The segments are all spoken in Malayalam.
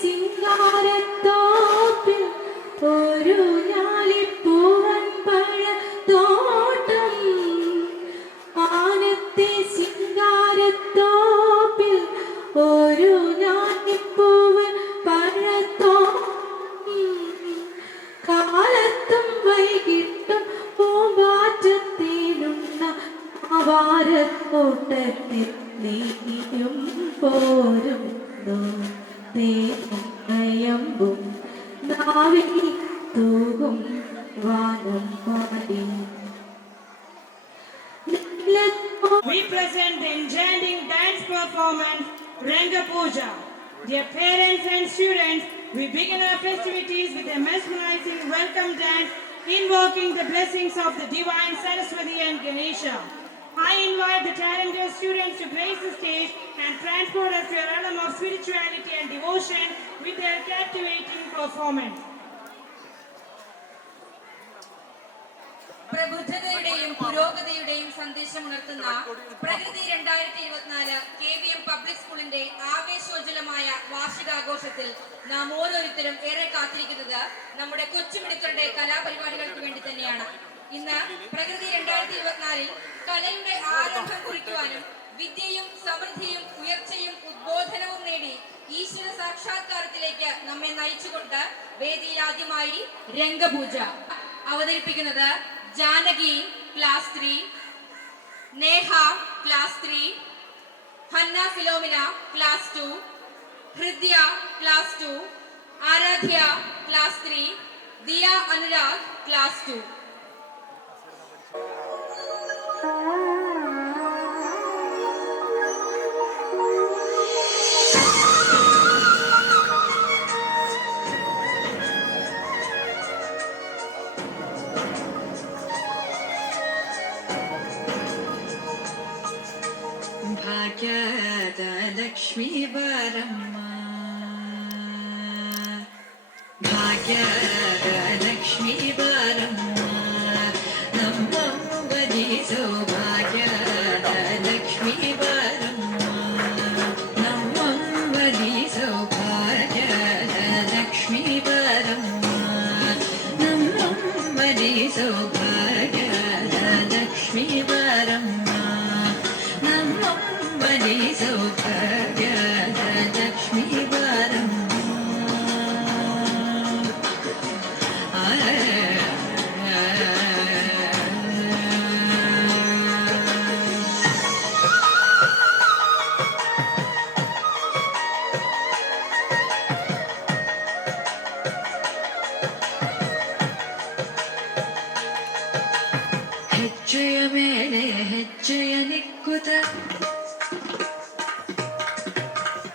സിംഗാരത്തോപ്പിൽ ഒരു ഞാലിപ്പൂവൻ പഴത്തോട്ടം. ആനത്തെ സിംഗാരത്തോപ്പിൽ ഒരു ഞാലിപ്പൂവൻ പഴത്തോട്ടം. കാലത്തും വൈകിട്ടും പൂമ്പാറ്റത്തേനുണ്ണ വാരത്തോട്ടത്തിൽ നീയും പോരുന്നു. തേനയമ്പും നാവിൽ തൂകും വാനം പാടി. We present the enchanting dance performance Ranga Puja. Dear parents and students, we begin our festivities with a mesmerizing welcome dance invoking the blessings of the divine Saraswati and Ganesha. I invite the talented students to grace the stage and transport us to a realm of spirituality and devotion with their captivating performance. പ്രബുദ്ധതയുടെയും പുരോഗതിയുടെയും സന്ദേശം ഉണർത്തുന്ന പ്രകൃതി 2024 KVM പബ്ലിക് സ്കൂളിന്റെ ആവേശോജ്വലമായ വാർഷികാഘോഷത്തിൽ നാം ഓരോരുത്തരും ഏറെ കാത്തിരിക്കുന്നത് നമ്മുടെ കൊച്ചുമിടുക്കളുടെ കലാപരിപാടികൾക്ക് വേണ്ടി തന്നെയാണ്. ഇന്ന് പ്രകൃതി 2024 കലയുടെ ആരംഭം കുറിക്കുവാനും വിദ്യയും സമൃദ്ധിയും ഉയർച്ചയും ഉദ്ബോധനവും നേടി ഈശ്വര സാക്ഷാത്കാരത്തിലേക്ക് നമ്മെ നയിച്ചുകൊണ്ട് വേദിയിൽ ആദ്യമായി രംഗപൂജ അവതരിപ്പിക്കുന്നത് Janaki class 3, Neha class 3, Hanna Philomina class 2, Hridya class 2, Aradhya class 3, Diya Anurag class 2. ಭಾಗ್ಯದಲಕ್ಷ್ಮೀ ಬಾರಮ್ಮ, ಭಾಗ್ಯದಲಕ್ಷ್ಮೀ ಬಾರಮ್ಮ, ನಮ್ಮಮ್ಮನಿ ಸೌಭಾಗ್ಯದಲಕ್ಷ್ಮೀ ಬಾರಮ್ಮ, ನಮ್ಮಮ್ಮನಿ ಸೌಭಾಗ್ಯದಲಕ್ಷ್ಮೀ ಬಾರಮ್ಮ, ನಮ್ಮಮ್ಮನಿ ಸೌಭಾಗ್ಯದಲಕ್ಷ್ಮೀ ಬಾರಮ್ಮ, ನಮ್ಮಮ್ಮನಿ ಸೌಭಾಗ್ಯದ ಲಕ್ಷ್ಮೀ ಬಾರಮ್ಮ. ಹೆಜ್ಜೆಯ ಮೇಲೆ ಹೆಜ್ಜೆಯ ನಿಕ್ಕುತ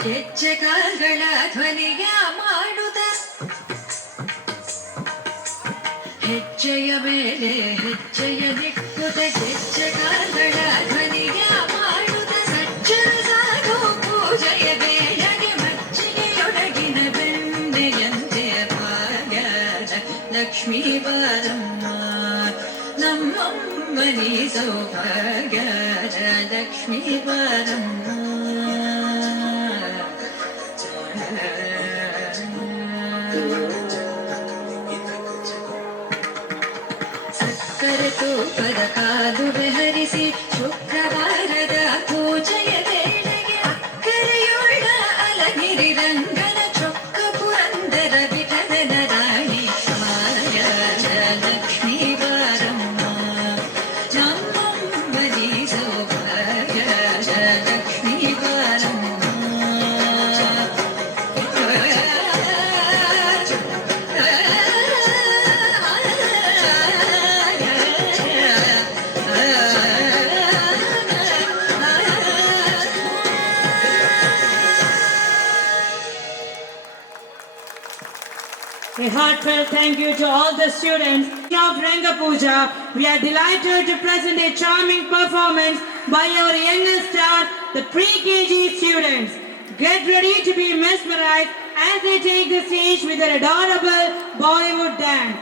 ಹೆಜ್ಜೆ ಕಾಲ್ಗಳ ಧ್ವನಿಯ ಮಾಡುತ್ತ, ಹೆಜ್ಜೆಯ ಮೇಲೆ ಹೆಜ್ಜೆಯ ನಿಕ್ಕುತ ಹೆಜ್ಜೆ ಕಾಲ್ಗಳ ಧ್ವನಿಯ ಮಾಡುತ್ತ, ಸಜ್ಜನ ಸಾಧು ಪೂಜೆಯ ಬೇಳೆಗೆ ಮಜ್ಜಿಗೆಯೊಳಗಿನ ಬೆಣ್ಣೆಯಂತೆ ಭಾಗ್ಯದ ಲಕ್ಷ್ಮೀ ಬಾರಮ್ಮ, ನಮ್ಮಮ್ಮನಿ ಸೌಭಾಗ್ಯದ ಲಕ್ಷ್ಮೀ ಬಾರಮ್ಮ. ಸಕ್ಕರೆ ತೂಪದ ಕಾಲುವೆ ಹರಿಸಿ ಶುಕ್ರವಾರದ ಪೂಜೆಯ ವೇಳೆಗೆ ಅಕ್ಕರೆಯುಳ್ಳ ಅಲಗಿರಿ ರಂಗನ ಚೊಕ್ಕ ಪುರಂದರ ವಿಠಲನ ರಾಣಿ ಭಾಗ್ಯದ ಲಕ್ಷ್ಮೀ ಬಾರಮ್ಮ, ನಮ್ಮಮ್ಮನಿ ಸೌಭಾಗ್ಯದ ಲಕ್ಷ್ಮೀ ಬಾರಮ್ಮ. A heartfelt thank you to all the students of Ranga Puja. We are delighted to present a charming performance by our youngest star, the pre-KG students. Get ready to be mesmerized as they take the stage with their adorable Bollywood dance.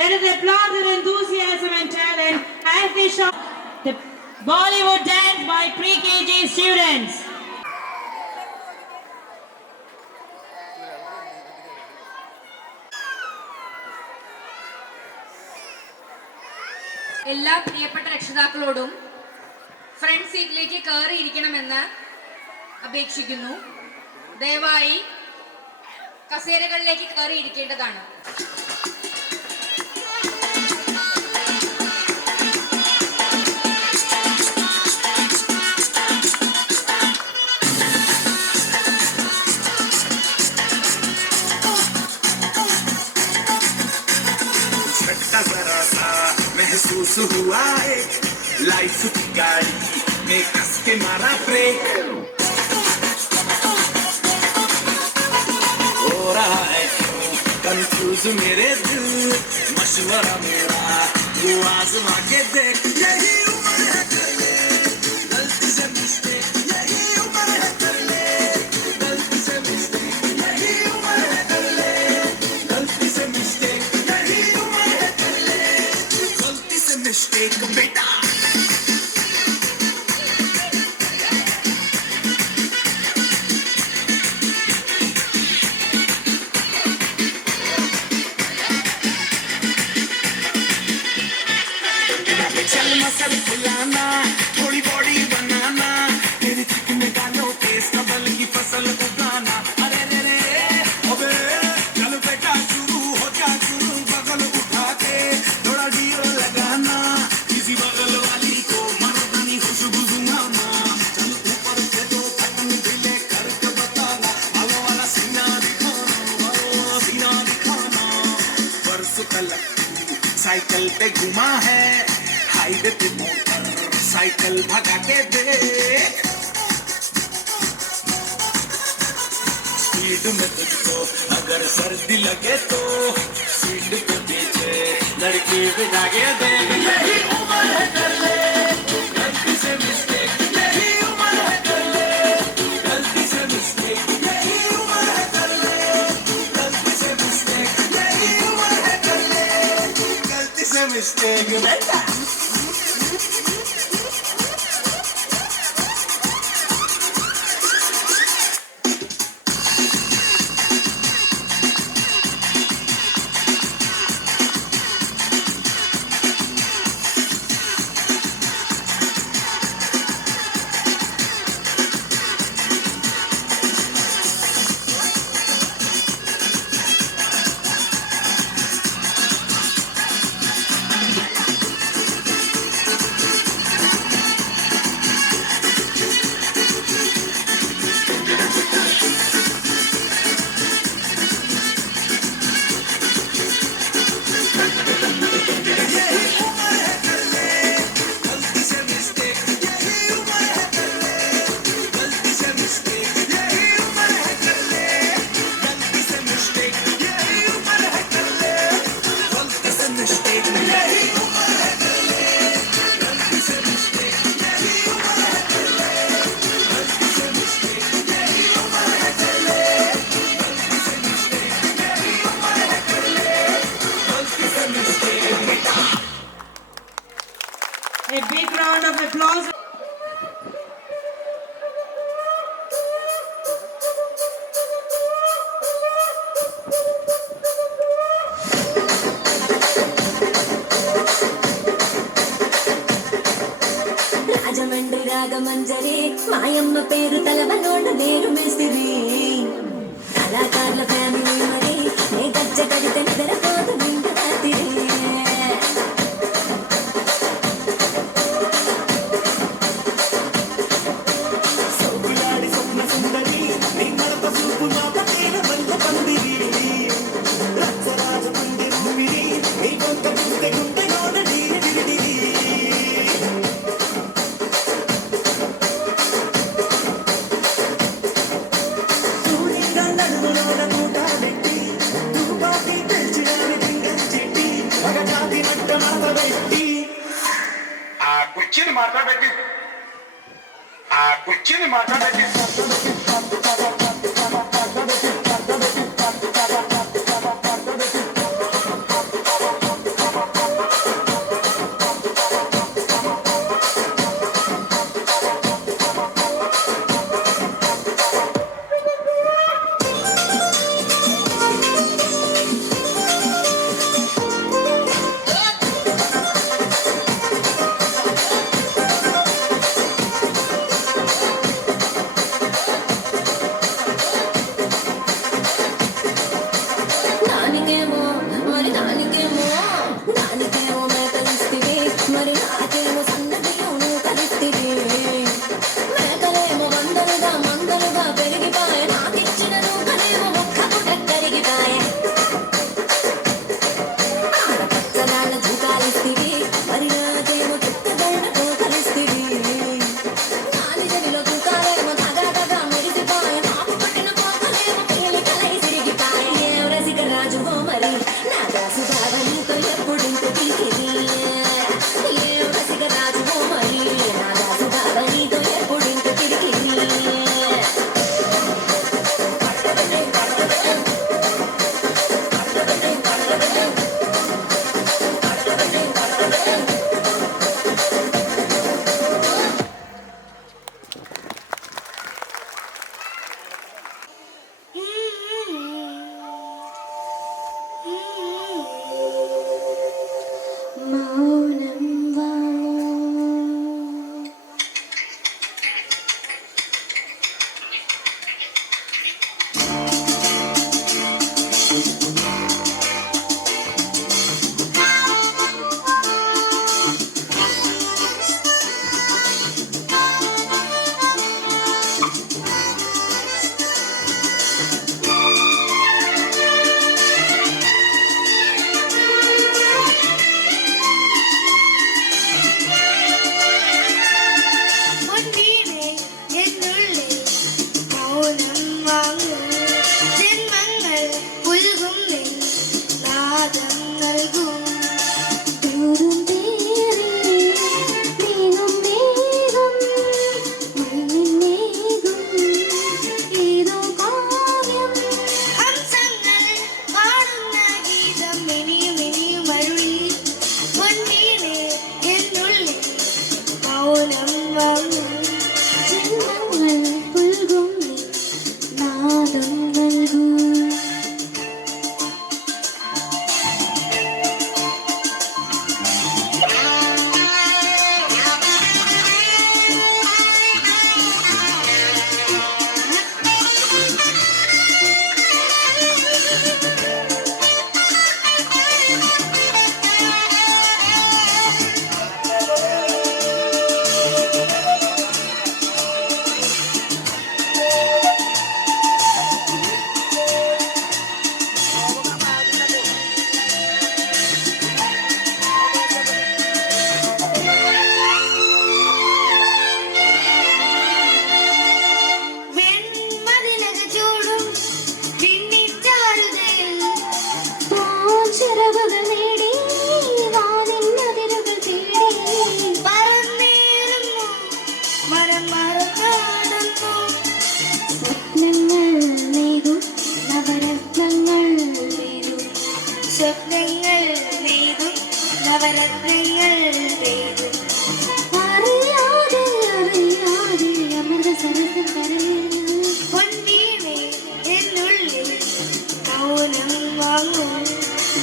Let us applaud their enthusiasm and talent as they show the Bollywood dance by pre-KG students. എല്ലാ പ്രിയപ്പെട്ട രക്ഷിതാക്കളോടും ഫ്രണ്ട് സീറ്റിലേക്ക് കയറിയിരിക്കണമെന്ന് അപേക്ഷിക്കുന്നു. ദയവായി കസേരകളിലേക്ക് കയറിയിരിക്കേണ്ടതാണ്. महसूस हुआ एक लाइफ की गाड़ी में कस के मारा ब्रेक हो रहा है कंफ्यूज मेरे दिल मशवरा मेरा वो आजमा के देख यही उम्र है कर ले गलती से मिस्टेक यही उम्र है कर ले गलती से मिस्टेक यही उम्र है कर ले गलती से मिस्टेक यही उम्र है कर ले गलती से मिस्टेक बेटा चल मसल फुलाना थोड़ी बॉडी बनाना तेरे चिकने गालों पे सबल की फसल उगाना अरे रे रे अबे चल बेटा शुरू हो जा शुरू बगल उठा के थोड़ा डीओ लगाना किसी बगल वाली को मर्दानी खुशबू दूंगा चल ऊपर से दो पतंग ढीले करके बताना भागो वाला सीना दिखाना बरस कल साइकिल पे घुमा है हाईवे पे मोटर साइकिल भगा के देख स्पीड में तुझको अगर सर्दी लगे तो सीट पे पीछे लड़की बिठा के देख यही उम्र है कर ले गलती से मिस्टेक यही उम्र है कर ले गलती से मिस्टेक यही उम्र है कर ले गलती से मिस्टेक यही उम्र है कर ले गलती से मिस्टेक बेटा A big round of applause. Rajahmundry Ragamanjari మాయమ్మ పేరు తలవనోడు నేరు మేస్తిరి కళాకారుల ఫ్యామిలీ మరి నే గజ్జ కడితే నిద్రపోదు నిండు రాత్రి కూర్చుని మాట్లాడబెట్టి కూర్చుని మాట్లాడబెట్టి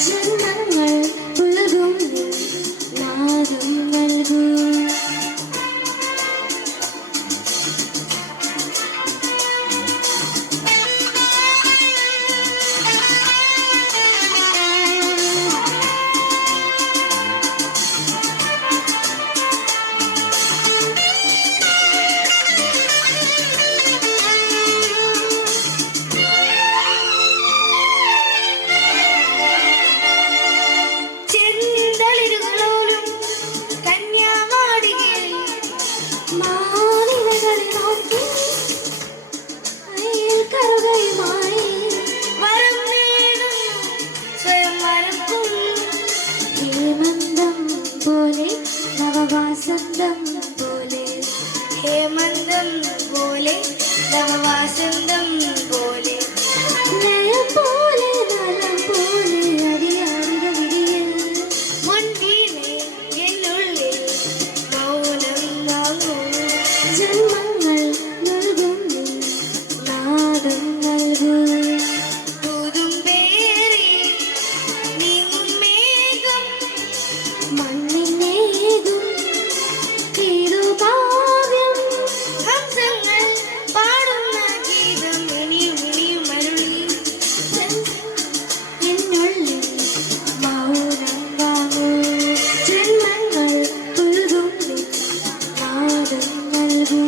ജന്മങ്ങൾ പുലകും നാദം നൽകൂ ചെന്തളിരുകളോലും കന്യാവാടികയിൽ മാനിലകളെ നോക്കി അയൽക്കറുകയുമായി വരം നേടുന്നു സ്വയം വരം കൊള്ളും ഹേമന്തം പോലെ നവവാസന്തം പോലെ ഹേമന്തം പോലെ നവവാസന്തം പോലെ ലയം പോലെ നലം പോലെ അടിയാടുക വിടിയൽ മുൻപീനെ എന്നുള്ളിൽ മൗനം വാങ്ങൂ ജന്മങ്ങൾ നൽകും നാദം നൽകൂ പുതുമ്പേറി നീങ്ങും മേഘം മണ്ണിനേകും തിരുകാവ്യം ഹംസങ്ങൾ പാടുന്ന ഗീതം ഇനിയും ഇനിയും അരുളി എന്നുള്ളിൽ മൗനം വാങ്ങൂ ജന്മങ്ങൾ പുൽകും നാദം നൽകൂ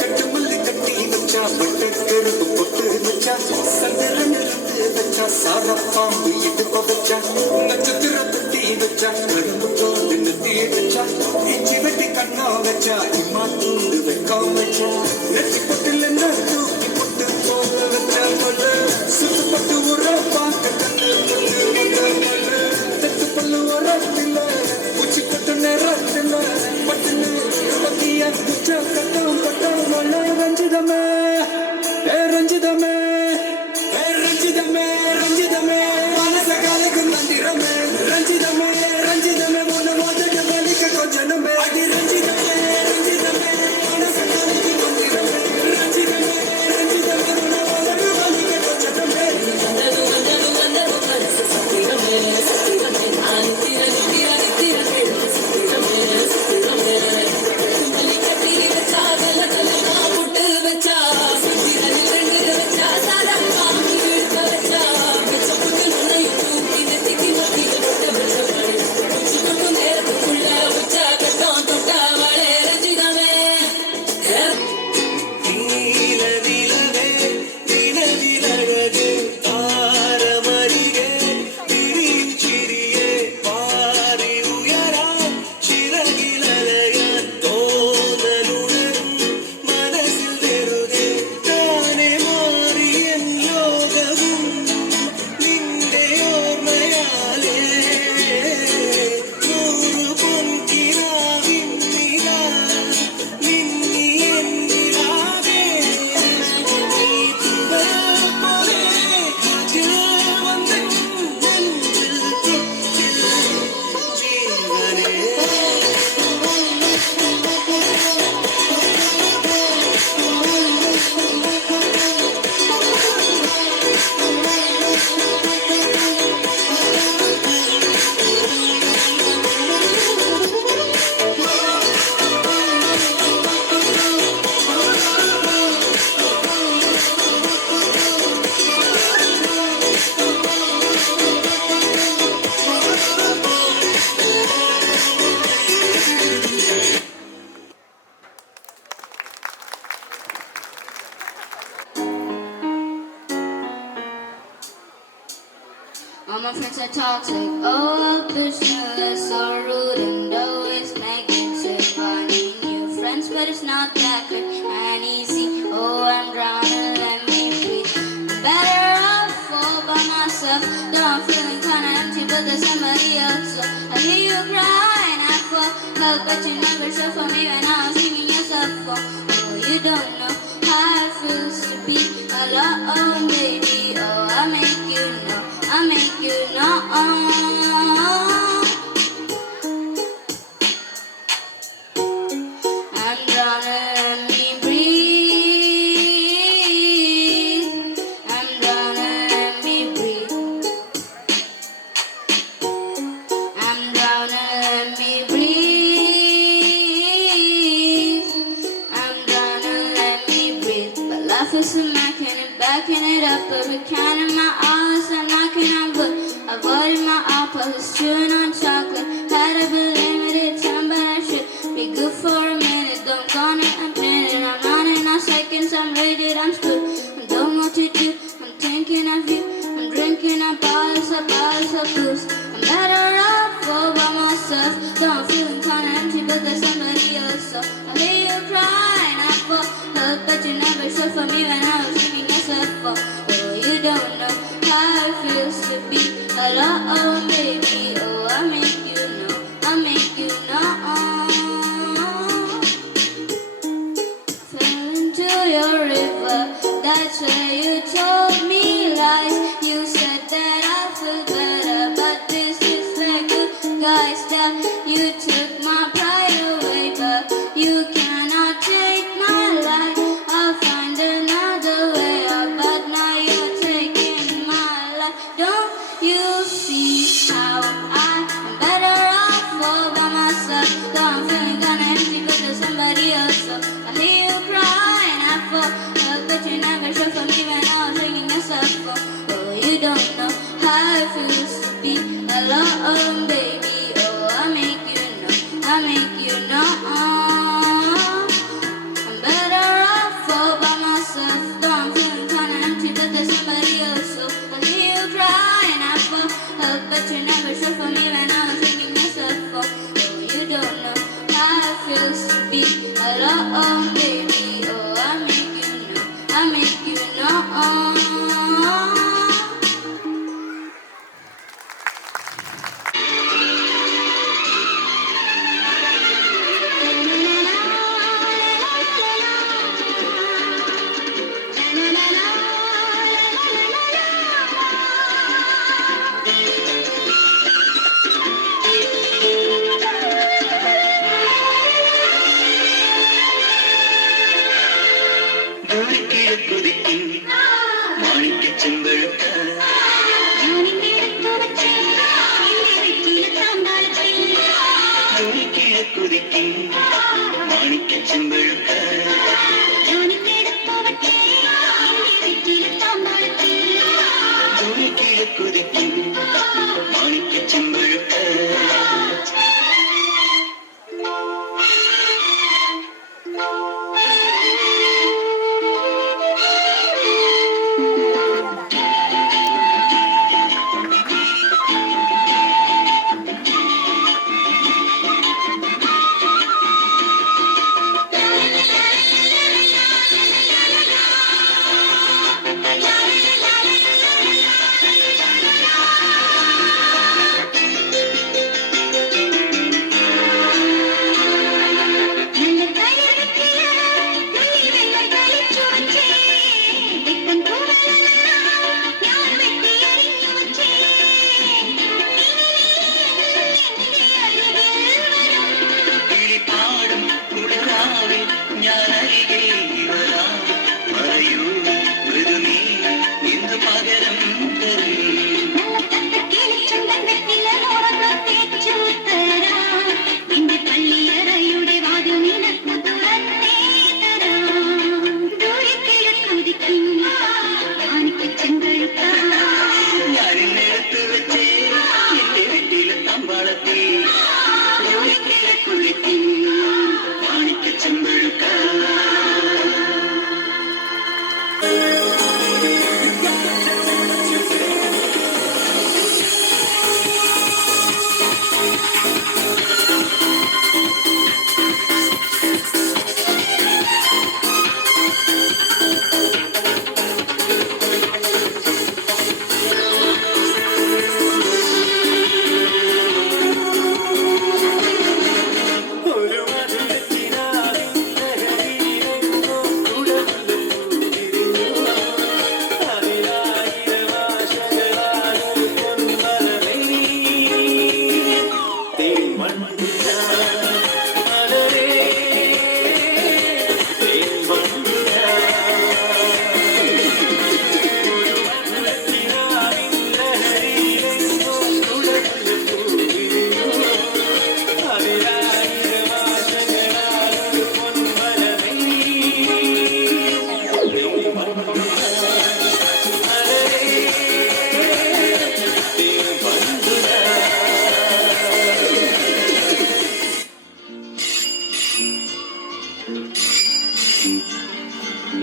கட்டுமல்லி கட்டி வச்சா பட்டு கருப்பு பொட்டு வச்சா சந்திரனிலிருந்து வச்சா சாரப்பாம்பு இடுப்ப வச்சா நட்சத்திர தட்டி வச்சா கரும்பு தோண்டு நிறுத்தி வச்சா இஞ்சி வெட்டி கண்ணா வச்சா இம்மா தூண்டு வெக்கம் வச்சா நெத்தி பொட்டில் என்ன தூக்கி பொட்டு போக வச்சா பொண்ணு சுத்து பட்டு உர பார்க்க கண்ணு பொட்டு வந்த பொண்ணு தெத்து பல்லு உரத்தில பூச்சி பொட்டு நேரத்தில பட்டுன்னு பத்தியா குச்சா கட்டம் பட்டம் மழை ரஞ்சிதமே ரஞ்சிதமே ரஞ்சிதமே ரஞ்சிதமே மனச காலுக்கு மந்திரமே ரஞ்சிதமே ரஞ்சிதமே மூணு மோதக வலிக்க கொஞ்சனமே அடி ரஞ்சிதமே ரஞ்சிதமே மனச காலுக்கு மந்திரமே ரஞ்சிதமே ரஞ்சிதமே மூணு மோதக வலிக்க கொஞ்சனமே മനസ്സ് സത്യമേ സത്യമേ ആനിത്തിരവിധി my friends are toxic. Oh, Krishna, so rude and always negative. I need new friends, but it's not that quick and easy. Oh, I'm drowning, let me breathe. I'm better off all by myself. Though I'm feeling kinda empty, but there's somebody else. So I hear you cry and I fall help, but you never show for me when I was singing yourself for. Oh, you don't know how it feels to be alone, baby. Oh, I make you know, I make you know. I'm drowning, let me breathe. I'm drowning, let me breathe. I'm drowning, let me breathe. I'm drowning, let me breathe. But life is a macking it, backing it up. Every can in my eyes, I'm knocking on wood. Avoiding my apples, chewing on chocolate. Had a bit limited time, but I should be good for a minute. Don't gonna admit it. I'm running out seconds, I'm rated, I'm stood. I don't know what to do, I'm thinking of you. I'm drinking up bottles of booze. I'm better off all by myself. Though I'm feeling kinda empty, but there's somebody else. So I hear you cry and I fall help, but you never showed for me when I was singing yourself for. Oh, you don't know how it feels to be alone, baby. Oh, I make you know, I make you know. Fell into your river, that's where you told me lies. You said that I feel better, but this is like good guys. That you took my pride away, but you cannot take my life. I'll find another way out, but now you're taking my life. Don't you see how I'm better off all by myself? Though I'm feeling kinda empty, but there's somebody else. So I hear you cry and I fall help, but you never showed for me when I was singing yourself for. Oh, you don't know how it feels to be alone, baby. Oh, I make you know, I make you know. I'm better off all by myself. Though I'm feeling kinda empty, but there's somebody else. So I hear you cry and I fall help, but you never showed for me when I was singing yourself for. Oh, you don't know how it feels to be alone, baby. Oh, I make you know, I make you know. കുതിക്കും Manikya ചെമ്പഴുക്ക കുതിക്കും Manikya ചെമ്പഴുക്ക കുതിക്കും Manikya ചെമ്പഴുക്ക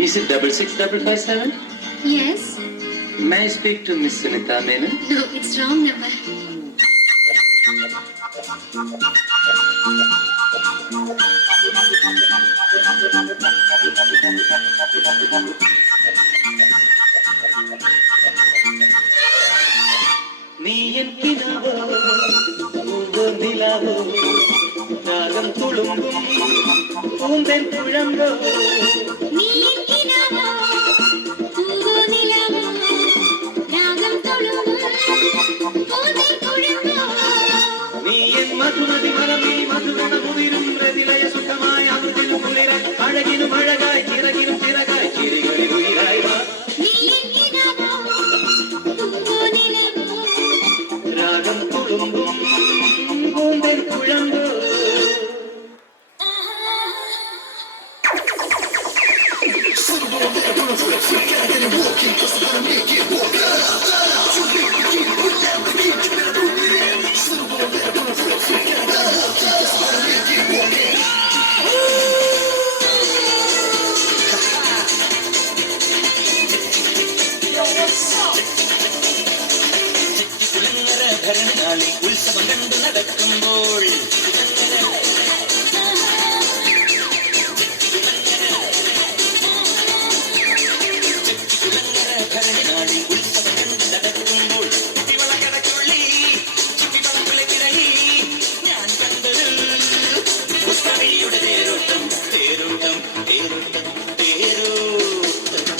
Is it 66557? Yes. May I speak to Miss Sunita Menon? No, it's wrong number. നീ എന്തിനാവോ പൂവോ നിലാവോ രാഗം തുളുമ്പും പൂന്തൻ കുഴമ്പോ നീ എന്തിനാവോ പൂവോ നിലാവോ രാഗം തൊഴുമ്പോൾ പൂന്തേൻ കുഴമ്പോ നീ എൻ മധുമതി മറമീ മധുവണ മുതിരും പ്രതിലയ സുഖമായ അമൃതിനും കുളിരായി അഴകിനും അഴകായി ചിറകിനും ചിറകായി ചിരികളിൽ ഉയിരായി വാ നീ എന്തിനാവോ പൂവോ നിലാവോ രാഗം തുളുമ്പും പൂന്തൻ കുഴമ്പോ ഭരണനാളിൽ ഉത്സവം കണ്ടു നടക്കുമ്പോൾ ഭരണനാളിൽ ഉത്സവം കണ്ടു നടക്കുമ്പോൾ കുട്ടിവളകടക്കുള്ളി ചുറ്റിപ്പളക്കുളക്കിരയി ഞാൻ കണ്ടൊരു പുഷ്പവിളിയുടെ തേരോട്ടം തേരോട്ടം തേരോട്ടം തേരോട്ടം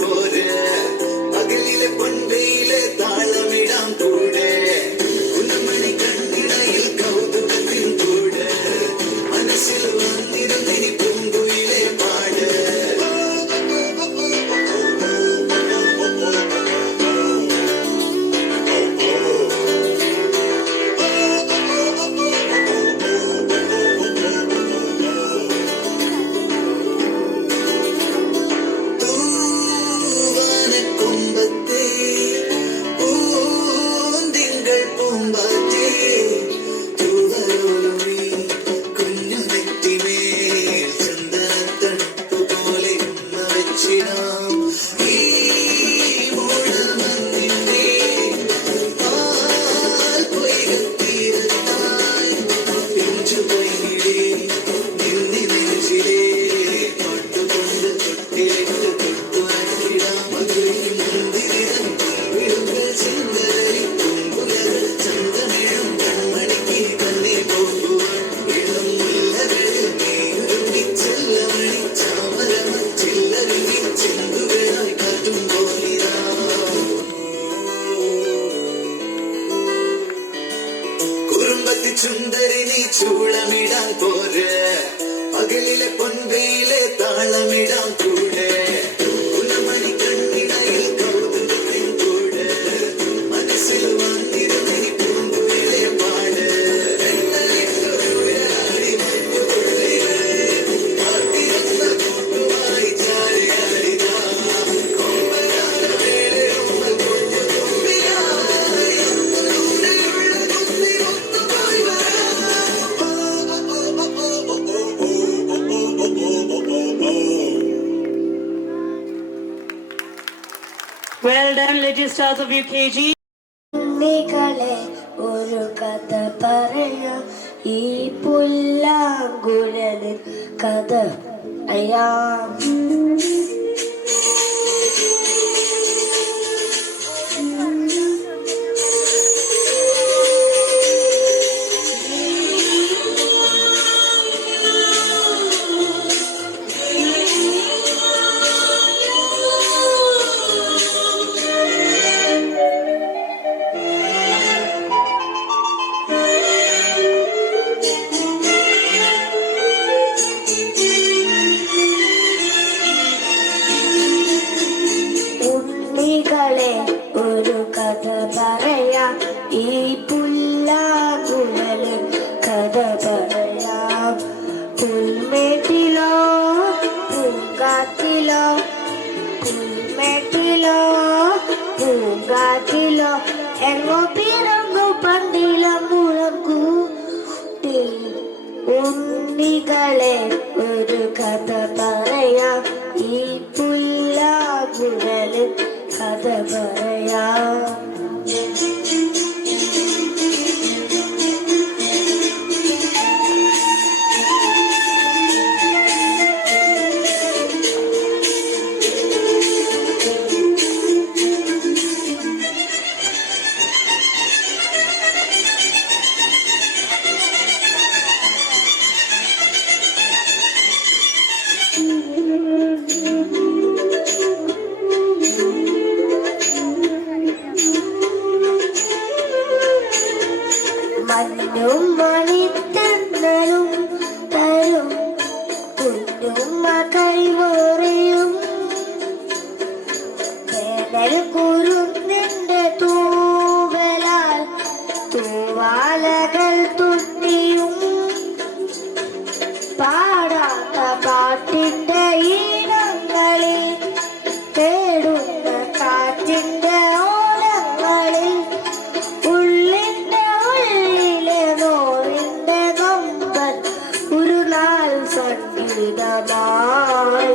പോര് പകലിലെ പൊൻവെയിലെ താളമിടാം കൂടെ ഉന്നമണി കണ്ണിടയിൽ കൗതുകത്തിൻ കൂടെ മനസ്സിൽ വന്നിരുന്നിനി പൂങ്കുയിലെ പാട് തൂവാനക്കൊമ്പത്തെ പൂന്തിങ്കൾ പൂമ്പാറ്റേ തൂവലോലുമീ കുഞ്ഞു നെറ്റിമേൽ ചന്ദനത്തണുപ്പ് പോലെ ഉമ്മ വെച്ചിടാം ഈ മൂടൽമഞ്ഞിന്റെ പാൽ പൊയ്കത്തീരത്തായി പിഞ്ചു പൈകിടേ നിന്നി നെഞ്ചിലേ പാട്ടുകൊണ്ട് തൊട്ടിലിട്ട് തൊട്ടുറക്കിടാം മധുരയും മുന്തിരിതം വിടുകൾ ചിന്തകളിൽ പൂങ്കുലകൾ ചന്തമേഴും കൺമണിക്ക് തന്നെ പോകുവാൻ ഇളം മുല്ലകളിൽ നീയൊരുങ്ങി ചെല്ലമണി ചാമരമ ചില്ലരുങ്ങി ചെന്തുകളായി കാറ്റും പോലിതാ കുറുമ്പത്തി ചുണ്ടരി നീ ചൂളമിടാൻ പോര് പകലിലെ പൊൻവെയിലെ താളമിടാൻ കൂടെ ഉന്നമണി കണ്ണിടയിൽ കൗതുകത്തിൻ കൂടെ മനസ്സിൽ വന്നിരുന്നിനി പൂങ്കുയിലെ പാട് വെണ്ണലിട്ടൊരുരാടി മഞ്ഞുതുള്ളികൾ കാത്തിരുന്ന കൂട്ടുമായി ചാരിയാടിതാ കൊമ്പനാന വേളെ ഉമ്മൽ കുഞ്ഞു തുമ്പിയായി ദൂരെയുള്ള കുന്നി ഒത്തുപോയി Well done, little stars of UKG. ഉണ്ണികളെ ഒരു കഥ പറയാം ഈ പുല്ലാങ്കുഴലിൽ കഥ പറയാം ഉണ്ണികളെ ഒരു കഥ പറയാം ഈ പുല്ലാങ്കുഴലിൽ കഥ പറയാം പുൽമേട്ടിലോ പൂങ്കാറ്റിലോ പുൽമേട്ടിലോ പൂങ്കാറ്റിലോ എങ്ങോ പിറങ്ങു പണ്ടിലം മുഴങ്കൂട്ടിൽ ഉണ്ണികളെ ഒരു കഥ പറയാം ഈ പുല്ലാങ്കുഴലിൽ കഥ പറയാം മഞ്ഞും മണിത്തന്നലും തരും കുഞ്ഞുമ്മ കൈവേറിയും വേനൽ കുരുന്നിന്റെ തൂവലാൽ തൂവാലകൾ തുന്നിയും പാടാത്ത പാട്ടിന്റെ ഈണങ്ങളിൽ തേടുന്ന കാറ്റിന്റെ ഓലങ്ങളിൽ ഉള്ളിന്റെ ഉള്ളിലെ നോറിന്റെ കൊമ്പൻ ഒരു നാൾ സംഗീതമായി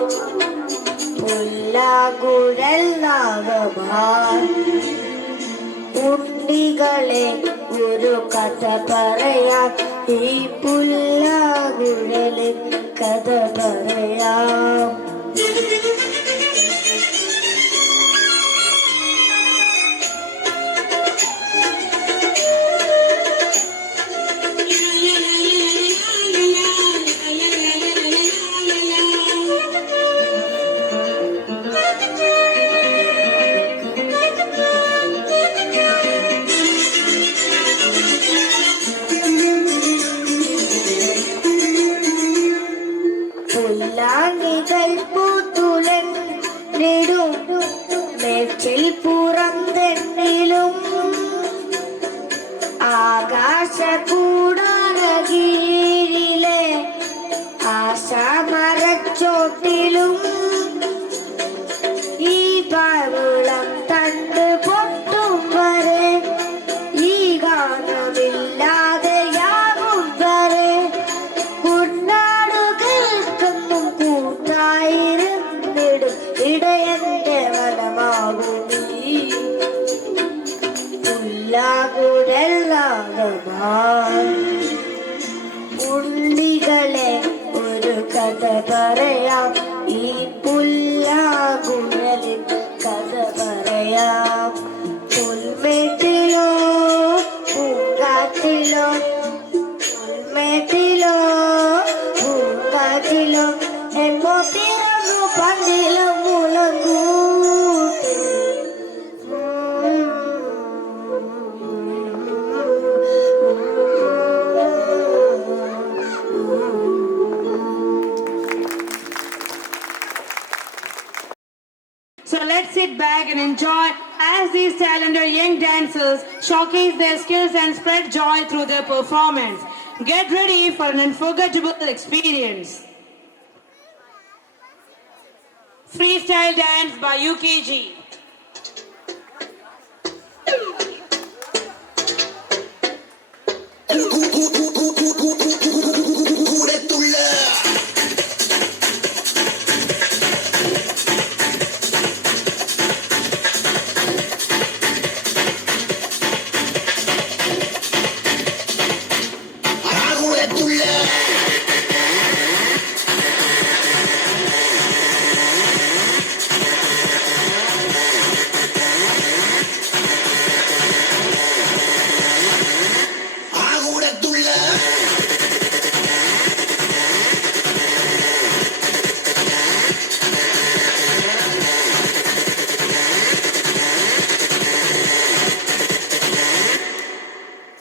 പുല്ലാങ്കുഴൽ നാഗമായി ഉണ്ണികളെ ഒരു കഥ പറയാം ഈ പുല്ലാങ്കുഴലിൽ കഥ പറയാം കാറ്റിൽ പുറന്തെന്നിലും ആകാശകൂടാരകീഴിലെ ആശാമരച്ചോട്ടിലും ഈ പരുളം തണ്ട് പൊട്ടും വരെ ഈ ഗാനമില്ലാതെയാകും വരെ കുഞ്ഞാടു കേൾക്കുന്നു കൂട്ടായിരുന്നിടും ഇടയന്റെ വനമാകും നീ ഉള്ളികളെ ഒരു കഥ പറയാം ഈ പുല്ലാകുഴലിൽ കഥ പറയാം പുൽമേട്ടിലോ പൂങ്കാറ്റിലോ പുൽമേട്ടിലോ പൂങ്കാറ്റിലോ എങ്ങോ പിറന്നു പണ്ടിലും മുളകൂ So let's sit back and enjoy as these talented young dancers showcase their skills and spread joy through their performance. Get ready for an unforgettable experience. Freestyle dance by UKG.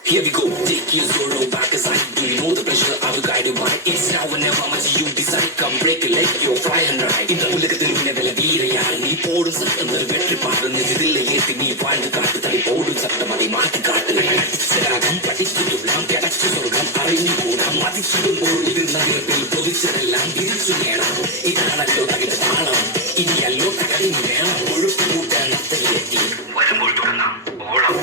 Here we go, take your sorrow back aside. Do you know the pressure I will guide you by? It's now or never, much you decide. Come break a leg, you're fly and ride. In the உலகத்தில் உன்னதல வீரையார் நீ போடும் சட்டங்கள் வெற்றி பாடும் இதில் ஏற்றி நீ வாழ்ந்து காட்டு தலை போடும் சட்டம் அதை மாற்றி காட்டு சிறாகம் படித்துலாம் கிடைச்சு சொர்க்கம் அறிஞி கூடம் மதிச்சிடும் பொருள் நகரத்தில் பொதிச்சதெல்லாம் விரிச்சு நேரம் இதனாலோ தகிட தாளம் இனி எல்லோ தகடி வேണം கொழுப்பு கூட்ட நத்தை ஏற்றி வரும்போது தொடர்ந்தான் ஓடம்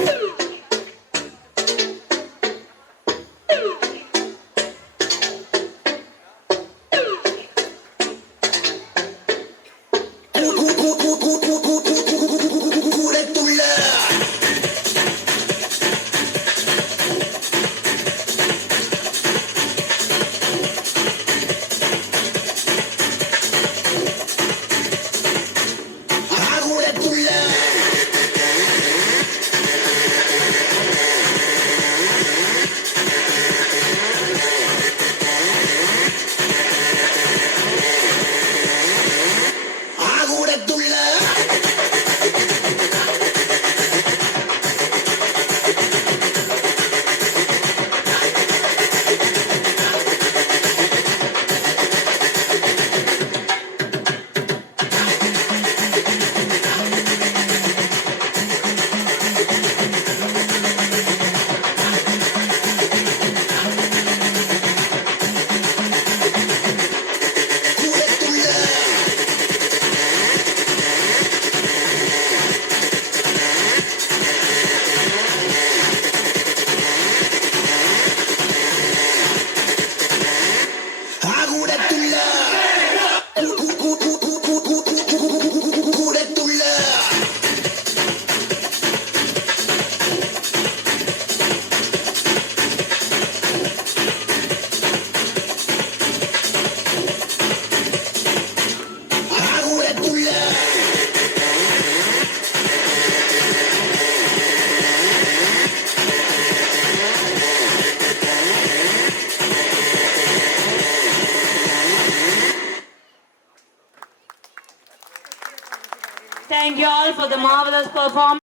Thank you all for the marvelous performance.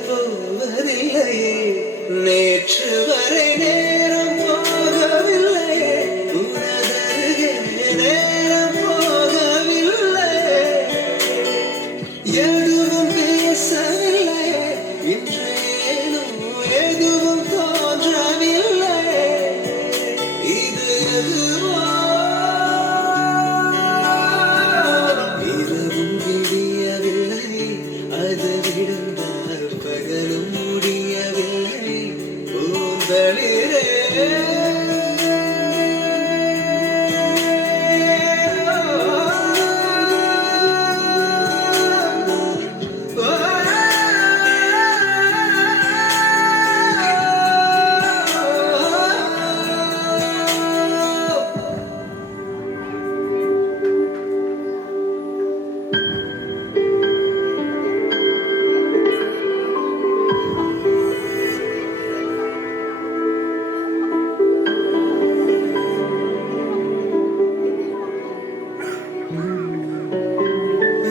போவதில்லையே நேற்று வரை நேரம் போகவில்லையே உனதருகே நேரம் போகவில்லையே எதுவும் பேசவில்லையே இன்று ஏனோ எதுவும் தோன்றவில்லையே இது எதுவோ இரவும் விடியவில்லை அது விடுந்தால் பகலும் முடியவில்லை பூந்தளிரே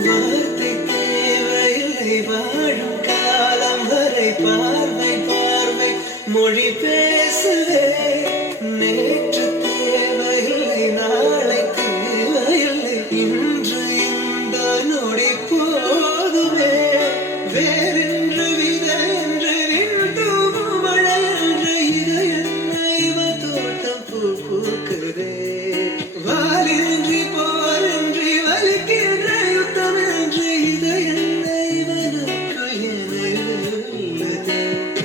வார்த்தை தேவையில்லை வாழும் காலம் வரை பார்வை பார்வை மொழி பேசுவே நேற்று தேவையில்லை நாளை தேவையில்லை இன்று இந்த நொடி போதுமே வேறென்று விதை என்று விண்தூவும் மழை என்று இதை என்ன இவ தோட்டம் பூ பூக்குதே வாலின்றி போரின்றி வலிக்கின்ற யுத்தம் என்று இதை என்ன இவனுக்குள் எனது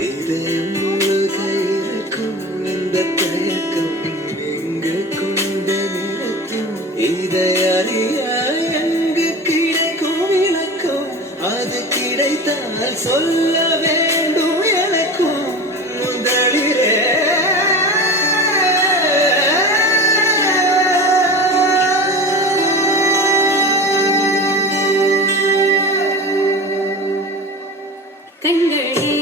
இதயம் முழுக இருக்கும் இந்த தயக்கம் எங்கு கொண்டு நிறுத்தும் இதை அறிய எங்கு கிடைக்கும் விளக்கம் அது கிடைத்தால் சொல்ல வேண்டும் எனக்கும் முதலிரே கண்களே